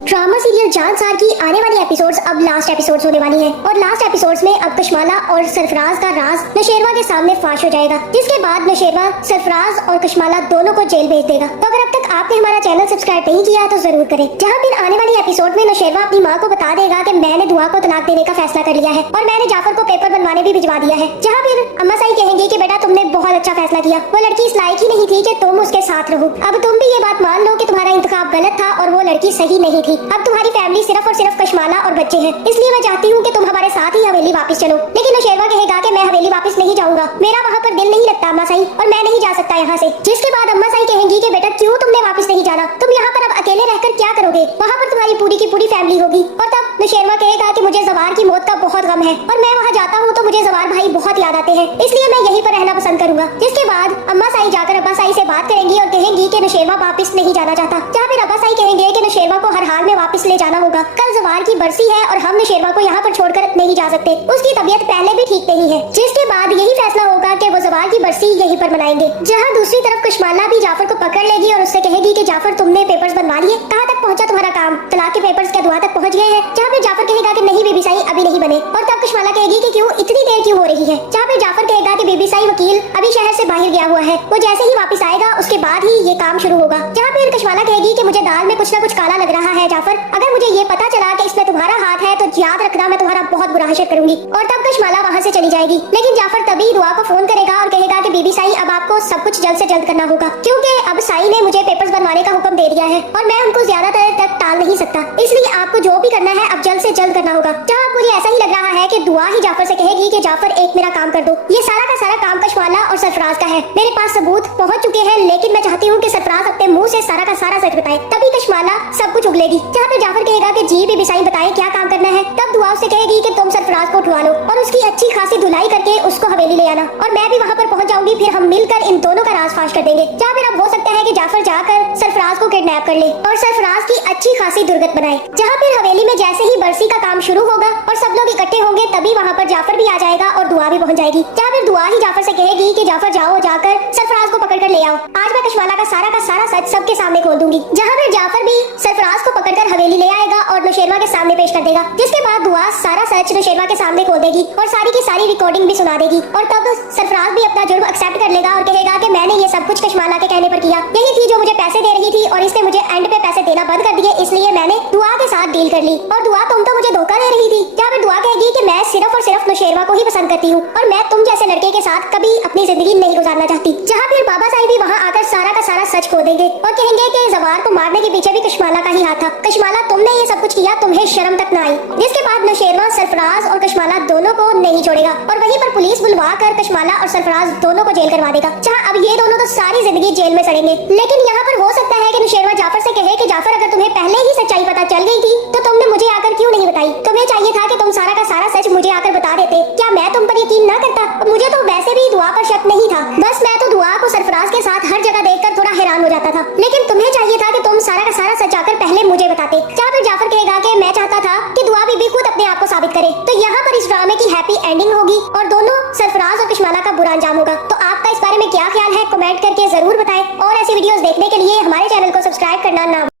Drama serial जान की आने वाली एपिसोड्स अब लास्ट एपिसोड्स होने वाली हैं और लास्ट एपिसोड्स में अब कशमाला और सरफराज का राज नौशेरवा के सामने फाश हो जाएगा, जिसके बाद नौशेरवा सरफराज और कशमाला दोनों को जेल भेज देगा। तो अगर अब तक आपने हमारा चैनल सब्सक्राइब नहीं किया है तो जरूर करें। जहाँ फिर आने वाली एपिसोड में नौशेरवा अपनी माँ को बता देगा कि मैंने दुआ को तलाक देने का फैसला कर लिया है और मैंने जाफर को पेपर बनवाने भी भिजवा दिया है। जहाँ फिर अम्मा साई कहेंगी कि बेटा तुमने बहुत अच्छा फैसला किया, वो लड़की इस लायक ही नहीं थी कि तुम उसके साथ रहो। अब तुम भी ये बात मान लो कि तुम्हारा इंतखाब गलत था और वो लड़की सही नहीं थी। अब तुम्हारी फैमिली सिर्फ और सिर्फ कशमाला और बच्चे हैं, इसलिए मैं चाहती हूँ कि तुम हमारे साथ ही हवेली वापस चलो। लेकिन नौशेरवा कहेगा कि मैं हवेली वापस नहीं जाऊंगा, मेरा वहाँ पर दिल नहीं लगता अम्मा साई और मैं नहीं जा सकता यहाँ से। जिसके बाद अम्मा साई कहेंगी कि बेटा क्यों तुमने वापस नहीं जाना, तुम यहाँ पर अब अकेले रहकर क्या करोगे, वहाँ पर तुम्हारी पूरी की पूरी फैमिली होगी। और तब नौशेरवा कहेगा कि मुझे जवार की मौत का बहुत गम है और मैं वहाँ जाता हूँ तो मुझे जवार भाई बहुत याद आते हैं, इसलिए मैं यहीं पर रहना पसंद करूंगा। जिसके बाद अम्मा साई जाकर अब्बा साई से बात करेंगी और कहेंगी कि नौशेरवा वापस नहीं जाना चाहता। जहाँ फिर अब्बा साई कहेंगे कि नौशेरवा को हर हाल में वापस ले जाना होगा, कल जवार की बरसी है और हम नौशेरवा को यहाँ पर छोड़कर नहीं जा सकते, उसकी तबीयत पहले भी ठीक नहीं है। जिसके बाद यही फैसला होगा कि वो जवार की बरसी यहीं पर मनाएंगे। जहाँ दूसरी तरफ कशमाला भी जाफर को पकड़ लेगी और उससे कहेगी कि जाफर तुमने पेपर्स बनवा लिए, कहाँ तक पहुँचा तुम्हारा काम, तलाक के पेपर्स क्या दुआ तक पहुँच गए हैं। जहाँ फिर जाफर कहेगा कि नहीं बीबी साई अभी नहीं बने और तब कशमाला कहेगी कि क्यों इतनी देर क्यों हो रही है। जहाँ फिर जाफर कहेगा कि बीबी साई वकील अभी शहर से बाहर गया हुआ है, वो जैसे ही वापस आएगा उसके बाद ही ये काम शुरू होगा। जहाँ फिर कशमाला कहेगी कि मुझे दाल में कुछ ना कुछ काला लग रहा है जाफर, अगर मुझे ये पता चला कि इसमें तुम्हारा हाथ है तो याद रखना मैं तुम्हारा बहुत बुरा हशर करूंगी। और तब कशमाला वहाँ से चली जाएगी। लेकिन जाफर तभी दुआ को फोन करेगा और कहेगा कि बीबी साई अब आपको सब कुछ जल्द से जल्द करना होगा, क्योंकि अब साई ने मुझे पेपर्स बनवाने का हुक्म दे दिया है और मैं उनको ज्यादा देर तक टाल नहीं सकता, इसलिए आपको जो भी करना है अब जल्द से जल्द करना होगा। जहाँ मुझे ऐसा ही लग रहा है कि दुआ ही जाफर से कहेगी कि जाफर एक मेरा काम कर दो, ये सारा का सारा काम कशमाला और सरफराज का है, मेरे पास सबूत पहुँच चुके हैं, लेकिन मैं चाहती हूँ कि सरफराज अपने मुँह से सारा का सारा सच बताए, तभी कशमाला सब कुछ उगलेगी। जहाँ पे जाफर कहेगा कि जी बीबी साई बताए क्या काम करना है, तब दुआ उससे कहेगी कि तुम सरफराज को उठवा लो और उसकी अच्छी खासी धुलाई करके उसको हवेली ले आना और मैं भी वहाँ पर पहुँच जाऊंगी, फिर हम मिलकर इन दोनों का राज फाश कर देंगे। जहाँ फिर अब हो सकता है कि जाफर जाकर सरफराज को किडनैप कर ले और सरफराज की अच्छी खासी दुर्गत बनाए। जहाँ फिर हवेली में जैसे ही बरसी का काम शुरू होगा और सब लोग इकट्ठे होंगे तभी वहाँ पर जाफर भी आ जाएगा और दुआ भी पहुँच जाएगी। जहाँ फिर दुआ ही जाफर से कहेगी कि जाफर जाओ जाकर सरफराज को पकड़ कर ले आओ, आज मैं कशमाला का सारा सच सबके सामने खोल दूंगी। जहाँ फिर जाफर भी सरफराज को पकड़कर हवेली ले आएगा और नौशेरवा के सामने पेश कर देगा, जिसके बाद दुआ सारा सच नौशेरवा के सामने खोल देगी और सारी की सारी रिकॉर्डिंग भी सुना देगी। और तब सरफराज भी अपना जुर्म एक्सेप्ट कर लेगा और कहेगा कि मैंने ये सब कुछ कशमाला के कहने पर किया, यही थी जो मुझे पैसे दे रही थी और इसने मुझे एंड पे पैसे देना बंद कर दिए, इसलिए मैंने दुआ के साथ डील कर ली और दुआ तुम तो मुझे धोखा दे रही थी। जहाँ फिर दुआ कहेगी कि मैं सिर्फ और सिर्फ नौशेरवा को ही पसंद करती हूँ और मैं तुम जैसे लड़के के साथ कभी अपनी जिंदगी नहीं गुजारना चाहती। जहाँ फिर बाबा साहिब भी वहाँ आकर सारा का सारा सच खो देंगे और कहेंगे कि जवार को मारने के पीछे भी कशमाला का ही हाथ था, कशमाला तुमने ये सब कुछ किया, तुम्हें शर्म तक न आई। जिसके बाद नौशेरवा सरफराज और कशमाला दोनों को नहीं छोड़ेगा और वहीं पर पुलिस बुलवा कर कशमाला और सरफराज दोनों को जेल करवा देगा। जहाँ अब ये दोनों तो सारी जिंदगी जेल में सड़ेंगे। लेकिन यहाँ पर हो सकता है कि नौशेरवा जाफर से कहे कि जाफर अगर तुम्हें पहले ही सच्चाई पता चल गई थी तो तुमने मुझे आकर क्यों नहीं बताई, तुम्हें चाहिए था कि तुम सारा का सारा सच मुझे आकर बता देते, क्या मैं तुम पर यकीन न करता। मुझे तो वैसे भी दुआ पर शक नहीं था, बस मैं तो दुआ को सरफराज के साथ हर जगह देखकर थोड़ा हैरान हो जाता था, लेकिन तुम्हें चाहिए था कि तुम सारा का सारा सच आकर पहले मुझे बताते। जहाँ फिर जाफर कहेगा कि मैं चाहता था कि दुआ बीबी खुद अपने आप को साबित करे। तो यहाँ पर इस ड्रामे की हैप्पी एंडिंग होगी और दोनों सरफराज और कशमाला का बुरा अंजाम होगा। तो आपका इस बारे में क्या ख्याल है, कमेंट करके जरूर बताएं और ऐसी वीडियोस देखने के लिए हमारे चैनल को सब्सक्राइब करना ना